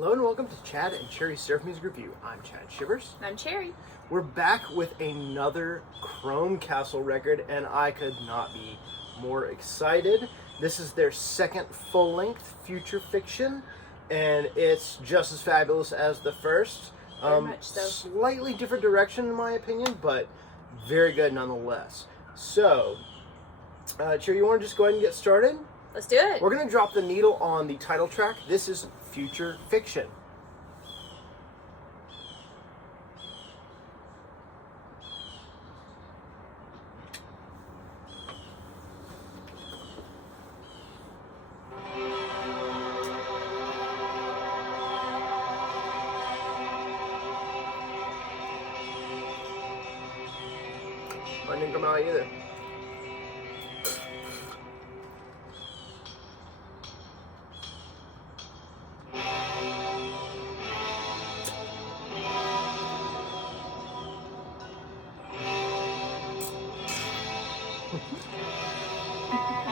Hello and welcome to Chad and Cherry's Surf Music Review. I'm Chad Shivers. I'm Cherry. We're back with another Crone Castle record, and I could not be more excited. This is their second full-length future fiction, and it's just as fabulous as the first. Very much so. Slightly different direction in my opinion, but very good nonetheless. So, Cherry, you want to just go ahead and get started? Let's do it. We're going to drop the needle on the title track. This is Future Fiction. Mine didn't come out either.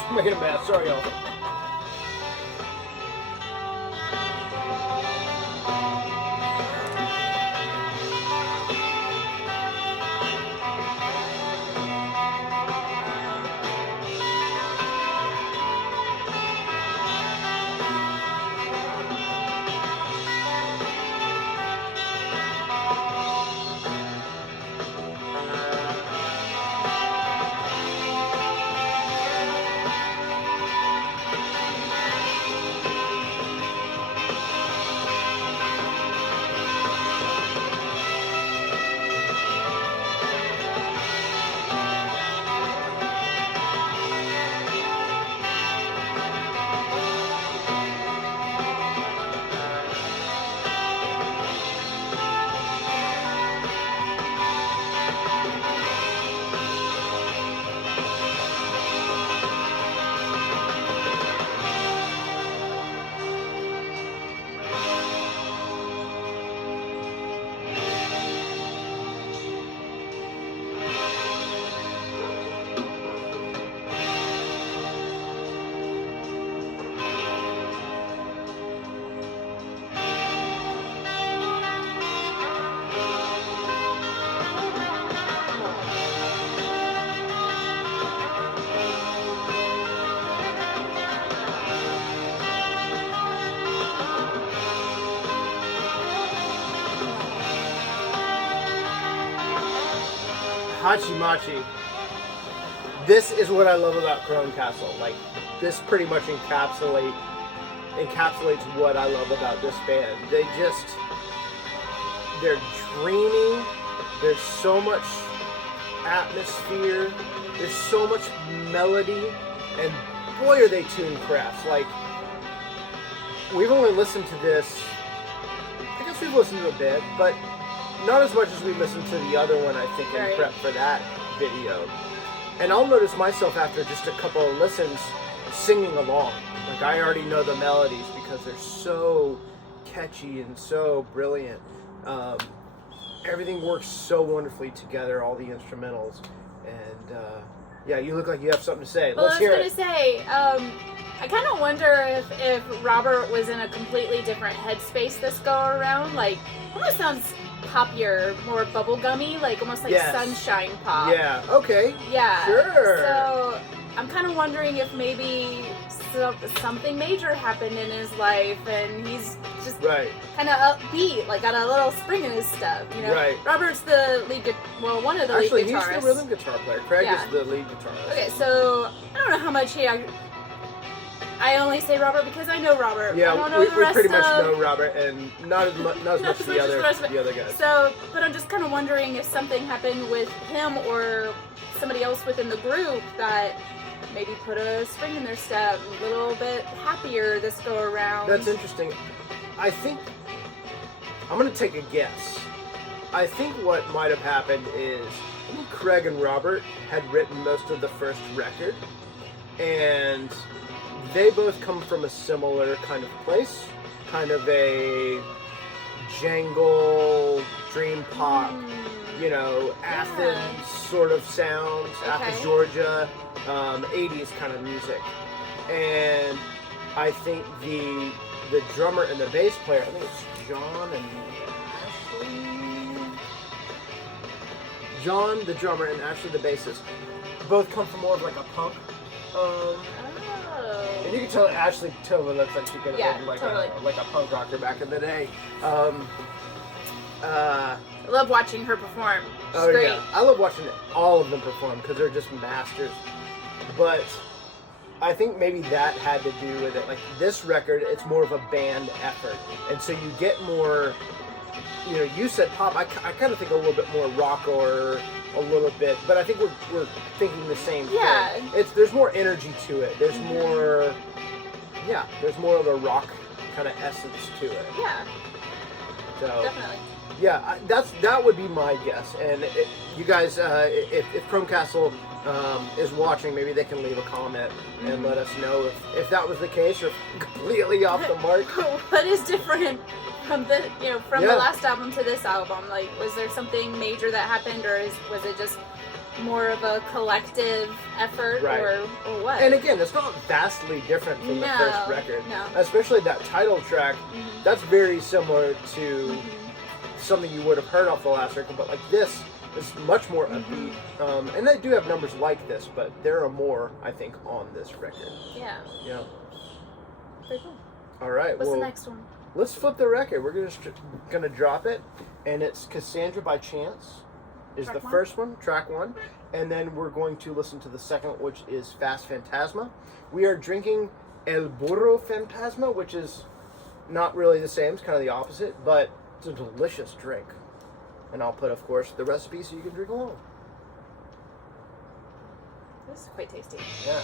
I'm making a mess. Sorry, y'all. Hachimachi. This is what I love about Crone Castle. Like, this pretty much encapsulates what I love about this band. They're dreamy. There's so much atmosphere. There's so much melody, and boy, are they tune crafts. Like, we've only listened to this. I guess we've listened to a bit, but not as much as we listened to the other one, I think, in prep for that video. And I'll notice myself after just a couple of listens singing along. Like, I already know the melodies because they're so catchy and so brilliant. Everything works so wonderfully together, all the instrumentals. And, yeah, you look like you have something to say. Well, Let's hear it. I was going to say, I kind of wonder if Robert was in a completely different headspace this go around. Like, almost sounds poppier, more bubblegummy, like almost like sunshine pop. Yeah, okay. Yeah. Sure. So I'm kind of wondering if maybe something major happened in his life and he's just kind of upbeat, like got a little spring in his step, you know? Right. Robert's the one of the lead guitarists. Actually, he's the rhythm guitar player. Craig is the lead guitarist. Okay, so I don't know how much I only say Robert because I know Robert. Yeah, I don't know we the rest pretty much know Robert, and not as much as the other guys. So, but I'm just kind of wondering if something happened with him or somebody else within the group that maybe put a spring in their step, a little bit happier this go around. That's interesting. I think I'm going to take a guess. I think what might have happened is Craig and Robert had written most of the first record, and they both come from a similar kind of place, kind of a jangle, dream pop, you know, Athens sort of sounds, Athens, Georgia, 80s kind of music. And I think the the drummer and the bass player, I think it's John and Ashley. John, the drummer, and Ashley, the bassist, both come from more of like a punk. And you can tell Ashley totally looks like she could have been like, totally. like a punk rocker back in the day. I love watching her perform. She's great. Yeah, I love watching all of them perform because they're just masters. But I think maybe that had to do with it. Like this record, it's more of a band effort, and so you get more. You know, you said pop. I kind of think a little bit more rock or a little bit, but I think we're thinking the same thing. There's more energy to it. There's more. Yeah, there's more of a rock kind of essence to it. Yeah. So definitely. Yeah, that would be my guess. And you guys, if Chrome Castle is watching, maybe they can leave a comment and let us know if that was the case or completely off the mark. What is different from the the last album to this album? Like, was there something major that happened, or was it just more of a collective effort, or what? And again, it's not vastly different from the first record. No. Especially that title track. That's very similar to something you would have heard off the last record, but like this is much more upbeat. And they do have numbers like this, but there are more, I think, on this record. Yeah. Yeah. Very cool. All right. What's the next one? Let's flip the record. We're gonna drop it, and it's Cassandra by Chance is Track the one? first one, track 1, and then we're going to listen to the second, which is Fast Fantasma. We are drinking El Burro Fantasma, which is not really the same. It's kind of the opposite, but it's a delicious drink. And I'll put, of course, the recipe so you can drink along. This is quite tasty. Yeah.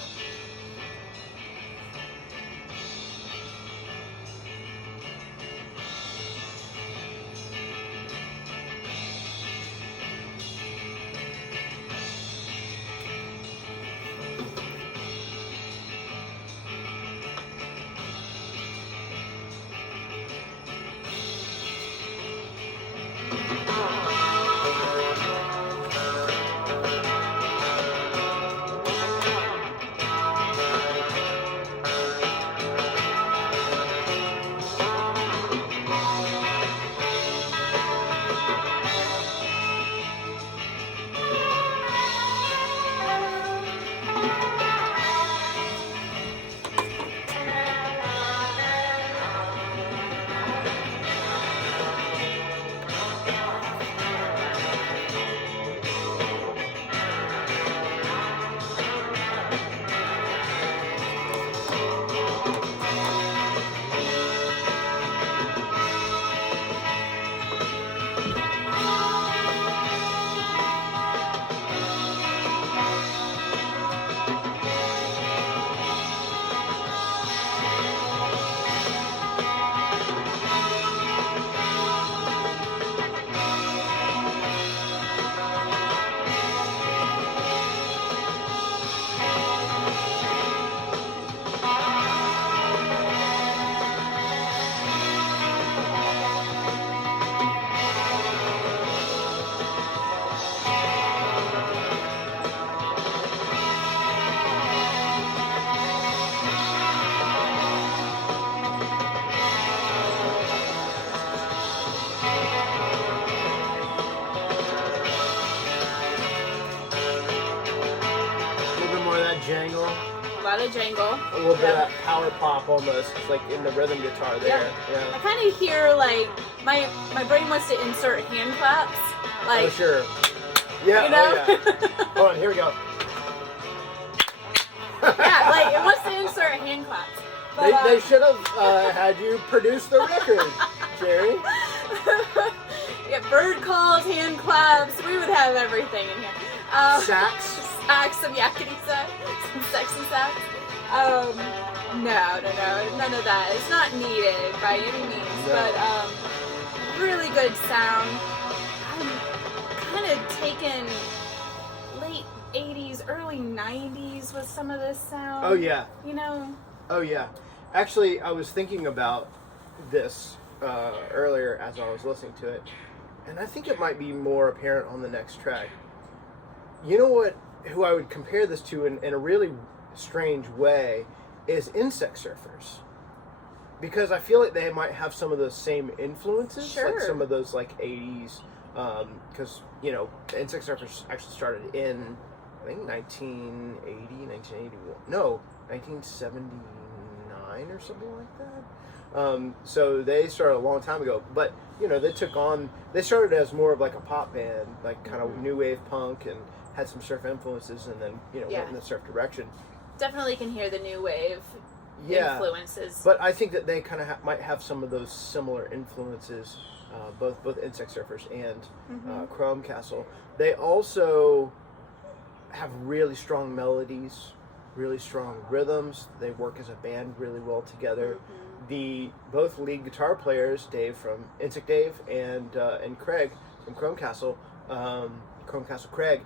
Jangle. A lot of jangle. A little bit of that power pop almost, it's like in the rhythm guitar there. Yeah. I kind of hear like my brain wants to insert hand claps. Like, oh sure. Yeah. You know? Oh, yeah. Hold on, here we go. Yeah, like it wants to insert hand claps. But, they should have had you produce the record, Jerry. Yeah, bird calls, hand claps. We would have everything in here. Sax. Sax, some yakety sax, some sexy sax. No, none of that. It's not needed by any means, but really good sound. I'm kind of taken late 80s, early 90s with some of this sound. Oh yeah. You know? Oh yeah. Actually, I was thinking about this earlier as I was listening to it, and I think it might be more apparent on the next track. You know what? Who I would compare this to in a really strange way is Insect Surfers. because I feel like they might have some of those same influences, Sure. like some of those like 80s, because Insect Surfers actually started in, I think 1980, 1981, no, 1979 or something like that. So they started a long time ago, but they started as more of like a pop band, like kind of new wave punk, and had some surf influences, and then went in the surf direction. Definitely can hear the new wave influences. But I think that they kind of might have some of those similar influences, both Insect Surfers and Chrome Castle. They also have really strong melodies, really strong rhythms. They work as a band really well together. Both lead guitar players, Dave from Insect Dave and Craig from Chrome Castle, Craig,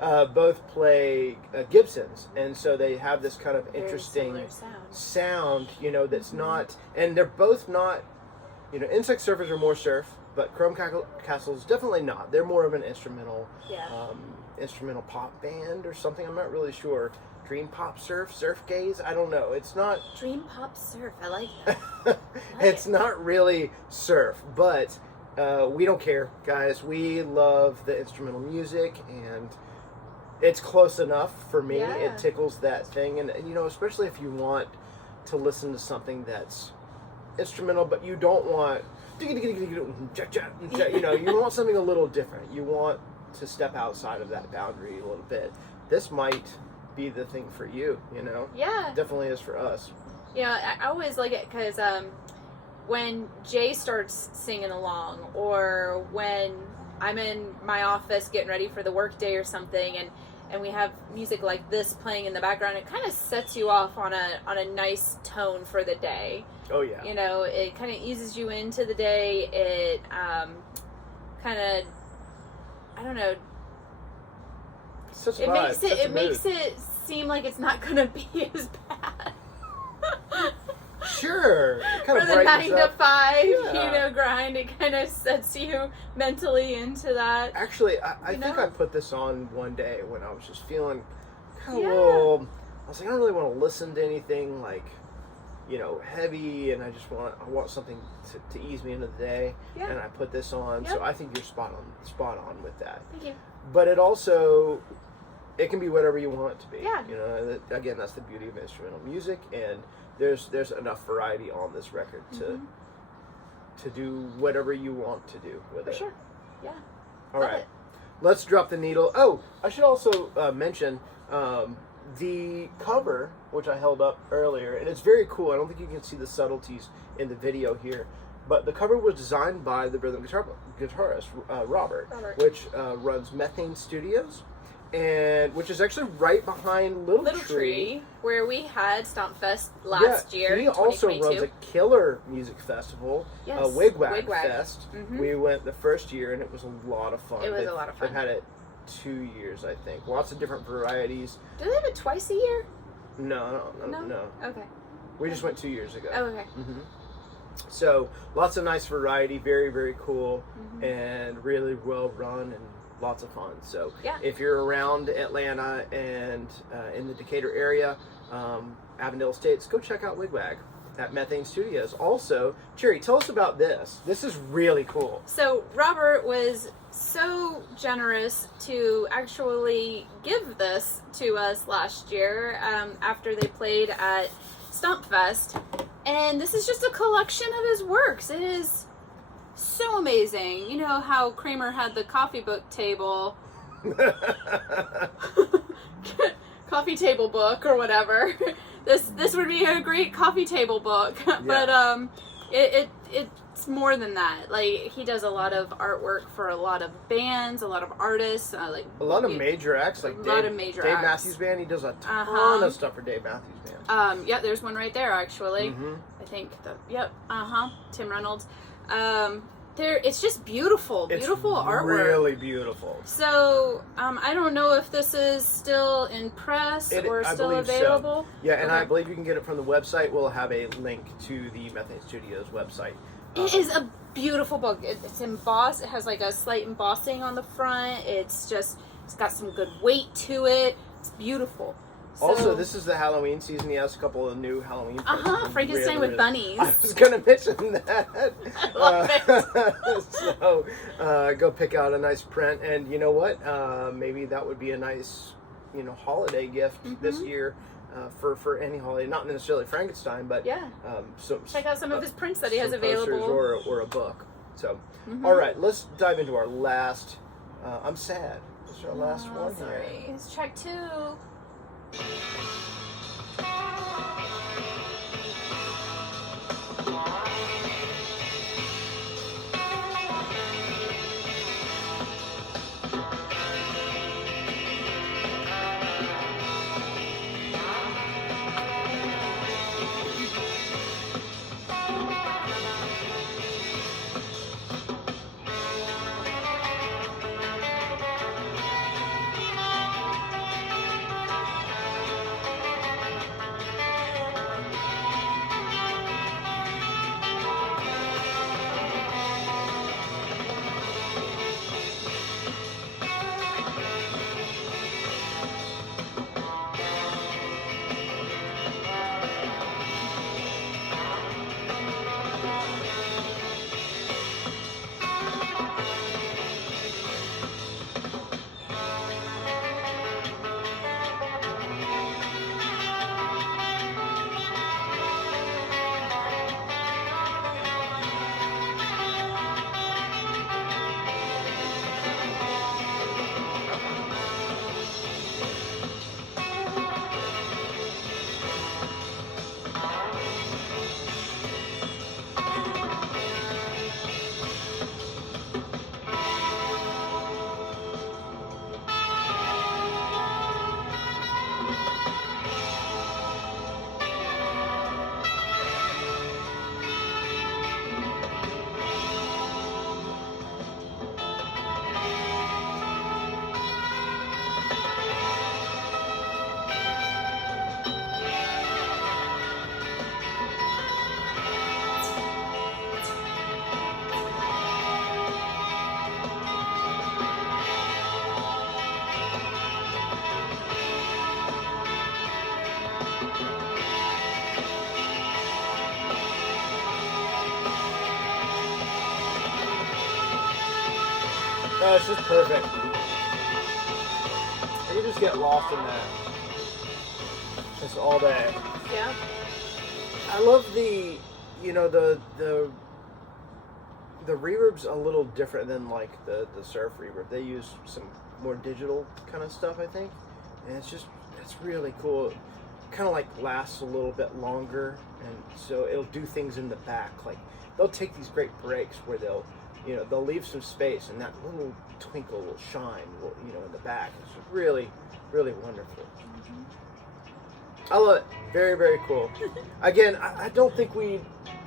both play Gibsons, and so they have this kind of interesting sound, that's not, and they're both not, Insect Surfers are more surf, but Chrome Castle is definitely not. They're more of an instrumental pop band or something. I'm not really sure. Dream pop surf gaze. I don't know. It's not dream pop surf. I like that. It's not really surf, but we don't care, guys. We love the instrumental music, and it's close enough for me. It tickles that thing, and especially if you want to listen to something that's instrumental, but you don't want you want something a little different. You want to step outside of that boundary a little bit. This might be the thing for you, Yeah. It definitely is for us. I always like it because when Jay starts singing along, or when I'm in my office getting ready for the workday or something, and we have music like this playing in the background, it kind of sets you off on a nice tone for the day. Oh yeah. It kind of eases you into the day. It kind of, I don't know. It makes it seem like it's not gonna be as bad. Sure. For the 9 to 5, grind, it kind of sets you mentally into that. Actually, I think I put this on one day when I was just feeling kind of a little. I was like, I don't really want to listen to anything like, heavy, and I want something to ease me into the day. Yeah. And I put this on, so I think you're spot on with that. Thank you. But it can be whatever you want it to be. Yeah. Again, that's the beauty of instrumental music, and there's enough variety on this record to do whatever you want to do with it. For sure. Yeah. All right. Let's drop the needle. Oh, I should also mention the cover, which I held up earlier, and it's very cool. I don't think you can see the subtleties in the video here, but the cover was designed by the rhythm guitarist Robert, which runs Methane Studios, and which is actually right behind Little Tree, where we had Stomp Fest last year. He also runs a killer music festival, Wigwag Fest. We went the first year, and it was a lot of fun. It was a lot of fun. They've had it 2 years, I think. Lots of different varieties. Do they have it twice a year? No. Okay. We just went 2 years ago. Oh, okay. So lots of nice variety, very, very cool, and really well run and lots of fun. So if you're around Atlanta and in the Decatur area, Avondale Estates, go check out Wigwag at Methane Studios. Also, Cherry, tell us about this. This is really cool. So Robert was so generous to actually give this to us last year after they played at Stomp Fest. And this is just a collection of his works. It is so amazing. You know how Kramer had the coffee book table, coffee table book or whatever. This would be a great coffee table book. But it's more than that. Like, he does a lot of artwork for a lot of bands, a lot of artists, a lot of major acts, like Dave Matthews Band. He does a ton of stuff for Dave Matthews Band. There's one right there actually. I think Tim Reynolds. It's just beautiful artwork. Really beautiful. So I don't know if this is still in press or still available. So. Yeah, and I believe you can get it from the website. We'll have a link to the Methane Studios website. It is a beautiful book. It's embossed. It has like a slight embossing on the front. It's got some good weight to it. It's beautiful. So, also, this is the Halloween season. He has a couple of new Halloween. Frankenstein with bunnies. I was gonna mention that. I love it. So go pick out a nice print, and you know what? Maybe that would be a nice, holiday gift this year. For any holiday, not necessarily Frankenstein, but yeah. Check out some of his prints that he has available, or a book. So, all right, let's dive into our last. I'm sad. This is our last one. Sorry, here. it's track 2. No, it's just perfect. You just get lost in that. Just all day. Yeah. I love the reverb's a little different than like the surf reverb. They use some more digital kind of stuff, I think, and it's really cool. Kind of like lasts a little bit longer, and so it'll do things in the back. Like they'll take these great breaks where they'll leave some space, and that little twinkle will shine, in the back. It's really, really wonderful. I love it. Very, very cool. Again, I don't think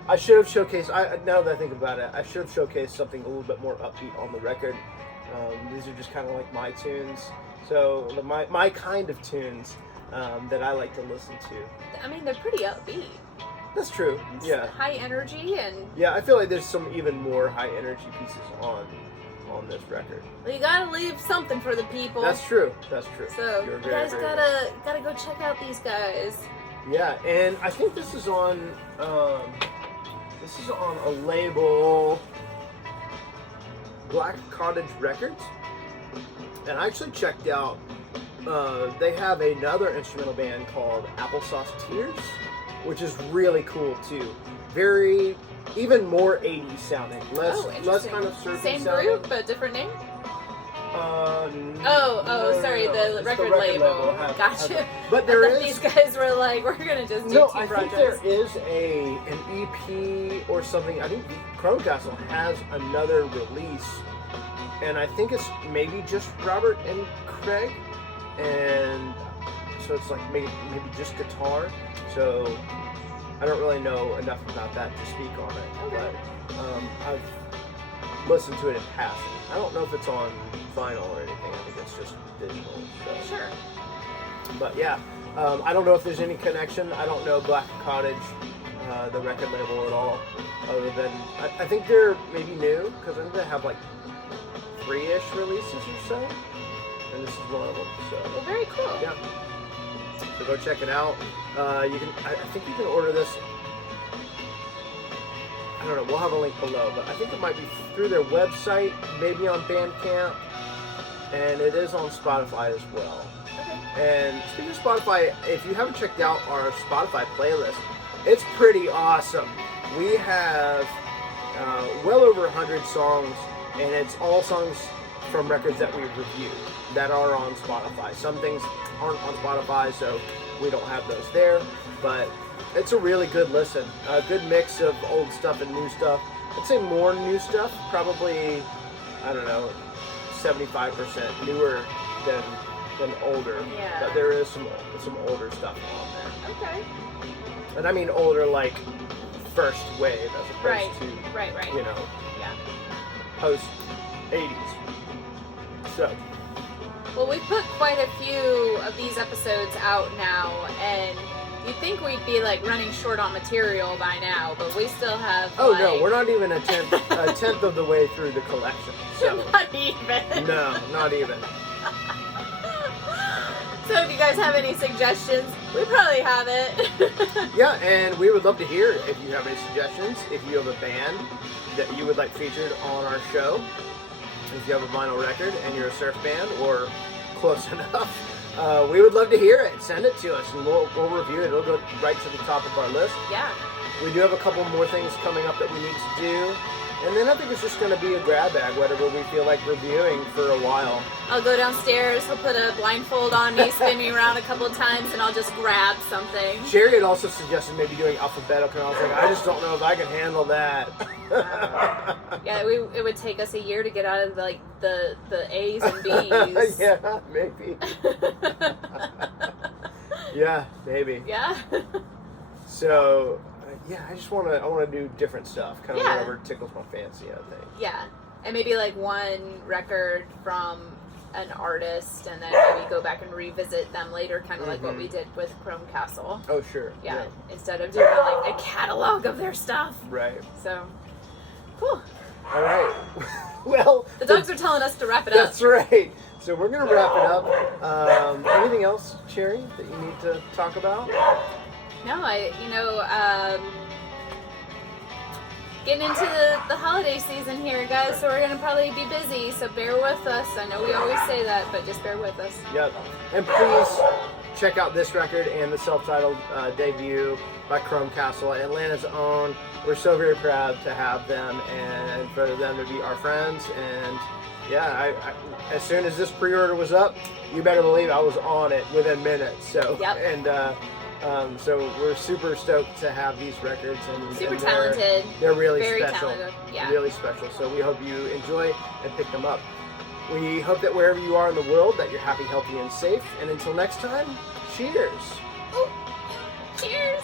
I should have showcased, now that I think about it, I should have showcased something a little bit more upbeat on the record. These are just kind of like my tunes. So, my kind of tunes that I like to listen to. I mean, they're pretty upbeat. That's true. It's yeah. high energy and. Yeah, I feel like there's some even more high energy pieces on this record. Well, you gotta leave something for the people. That's true. That's true. So You're you very, guys very gotta go check out these guys. Yeah, and I think this is on a label, Black Cottage Records. And I actually checked out. They have another instrumental band called Applesauce Tears, which is really cool too. Even more 80s sounding, less kind of surfy Same sounding. group, but different name. Sorry, no. the It's record label. But Gotcha. I there thought is. these guys were like, we're gonna just do No, two I think projects. there is an EP or something. I think Chrome Castle has another release, and I think it's maybe just Robert and Craig, and so it's like maybe just guitar. So I don't really know enough about that to speak on it, Okay. but I've listened to it in passing. I don't know if it's on vinyl or anything. I think it's just digital. So. Sure. But yeah, I don't know if there's any connection. I don't know Black Cottage, the record label at all, other than I think they're maybe new, because I think they have like 3-ish releases or so, and this is one of them. So Well, very cool. yeah. So go check it out. I think you can order this. I don't know. We'll have a link below, but I think it might be through their website, maybe on Bandcamp, and it is on Spotify as well. Okay. And speaking of Spotify, if you haven't checked out our Spotify playlist, it's pretty awesome. We have well over 100 songs, and it's all songs from records that we've reviewed that are on Spotify. Some things aren't on Spotify, so we don't have those there, but it's a really good listen. A good mix of old stuff and new stuff. I'd say more new stuff, probably, I don't know, 75% newer than older. Yeah. But there is some older stuff on there. Okay. And I mean older like first wave as opposed to, Right. you know, Yeah. post 80s. So, Well, we've put quite a few of these episodes out now, and you'd think we'd be like running short on material by now, but we still have. oh no, we're not even a tenth of the way through the collection. So Not even. no, not even. So if you guys have any suggestions, we probably have it. Yeah, and we would love to hear if you have any suggestions. If you have a band that you would like featured on our show, if you have a vinyl record and you're a surf band or close enough, we would love to hear it. Send it to us and we'll review it. It'll go right to the top of our list. Yeah. We do have a couple more things coming up that we need to do. And then I think it's just going to be a grab bag, whatever we feel like reviewing for a while. I'll go downstairs, he'll put a blindfold on me, spin me around a couple of times, and I'll just grab something. Sherry had also suggested maybe doing alphabetical, and I was like, I just don't know if I can handle that. Yeah, it would take us a year to get out of like the A's and B's. Yeah, maybe. Yeah, maybe. Yeah. So, yeah, I just want to do different stuff, kind of Yeah. whatever tickles my fancy, I think. Yeah. And maybe like one record from an artist, and then maybe go back and revisit them later, kind of like what we did with Chrome Castle. Oh, sure. Yeah. Instead of doing like a catalog of their stuff. Right. So, cool. All right. Well, The dogs are telling us to wrap it up. that's right. So we're going to wrap it up. Anything else, Sherry, that you need to talk about? No, getting into the holiday season here, guys, so we're going to probably be busy, so bear with us. I know we always say that, but just bear with us. Yep. And please check out this record and the self-titled debut by Chrome Castle, Atlanta's own. We're so very proud to have them and for them to be our friends. And yeah, I as soon as this pre-order was up, you better believe I was on it within minutes. So, Yep. And so we're super stoked to have these records. And Super and talented. They're really Very special. talented. Yeah. Really special. So we hope you enjoy and pick them up. We hope that wherever you are in the world, that you're happy, healthy, and safe. And until next time, cheers. Ooh. Cheers.